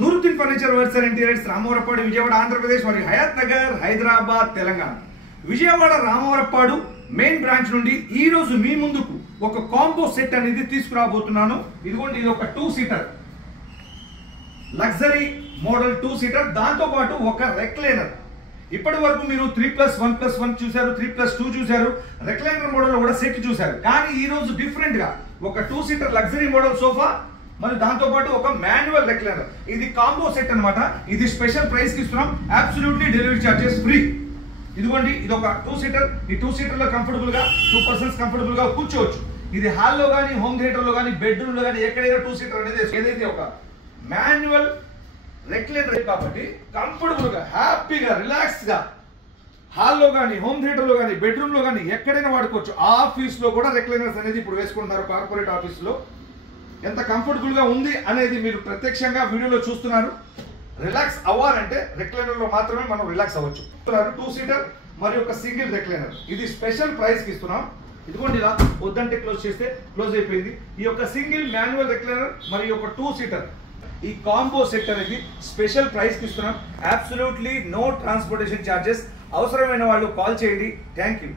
Nooruddin furniture works and interiors Ramavarapadu Vijayawada Andhra Pradesh మరియు Hayat Nagar Hyderabad Telangana. Vijayawada Ramavarapadu main branch నుండి ఈ రోజు మీ ముందుకు ఒక కాంబో సెట్ అనేది తీసుకురాబోతున్నాను. ఇదిగోండి, ఇది ఒక 2 సీటర్ లగ్జరీ మోడల్ 2 సీటర్, దాంతో పాటు ఒక రెక్లైనర్. ఇప్పటి వరకు మీరు 3+1+1 చూశారు, 3+2 చూశారు, రెక్లైనర్ మోడల్ కూడా సెట్ చూశారు. కానీ ఈ రోజు డిఫరెంట్ గా ఒక 2 సీటర్ లగ్జరీ మోడల్ సోఫా మరి దాంతో పాటు ఒక మాన్యువల్ రెక్లైనర్, ఇది కాంబో సెట్ అన్నమాట. ఇది స్పెషల్ ప్రైస్ కి ఇస్తున్నాం, అబ్సల్యూట్లీ డెలివరీ చార్జెస్ ఫ్రీ. ఇదిగోండి, ఇది ఒక 2 సీటర్. ఈ 2 సీటర్ లో కంఫర్టబుల్ గా 2 పర్సన్స్ కంఫర్టబుల్ గా కూర్చోవచ్చు. ఇది హాల్లో గానీ, హోమ్ థియేటర్ లో గానీ, బెడ్రూమ్ లో గానీ ఎక్కడైనా 2 సీటర్ అనేది ఏదైతే ఒక మాన్యువల్ రెక్లైనర్ కాబట్టి కంఫర్టబుల్ గా హ్యాపీగా రిలాక్స్ గా హాల్లో గానీ, హోమ్ థియేటర్ లో గానీ, బెడ్రూమ్ లో గానీ ఎక్కడైనా వాడుకోవచ్చు. ఆఫీస్ లో కూడా రెక్లైనర్స్ అనేది ఇప్పుడు వేసుకుంటున్నారు. కార్పొరేట్ ఆఫీస్ లో ఎంత కంఫర్టబుల్ గా ఉంది అనేది మీరు ప్రత్యక్షంగా వీడియోలో చూస్తున్నారు. రిలాక్స్ అవ్వాలంటే రెక్లైనర్ లో మాత్రమే మనం రిలాక్స్ అవ్వచ్చు. 2 సీటర్ మరియు ఒక సింగిల్ రెక్లైనర్, ఇది స్పెషల్ ప్రైస్ కి ఇస్తున్నాం. ఇదిగోండి, ఇలా వద్దంటే క్లోజ్ చేస్తే క్లోజ్ అయిపోయింది. ఈ యొక్క సింగిల్ మాన్యువల్ రెక్లైనర్ మరియు ఒక 2 సీటర్ ఈ కాంబో సెట్ అనేది స్పెషల్ ప్రైస్ కి ఇస్తున్నాం. Absolutely no transportation charges. అవసరమైన వాళ్ళు కాల్ చేయండి. Thank you.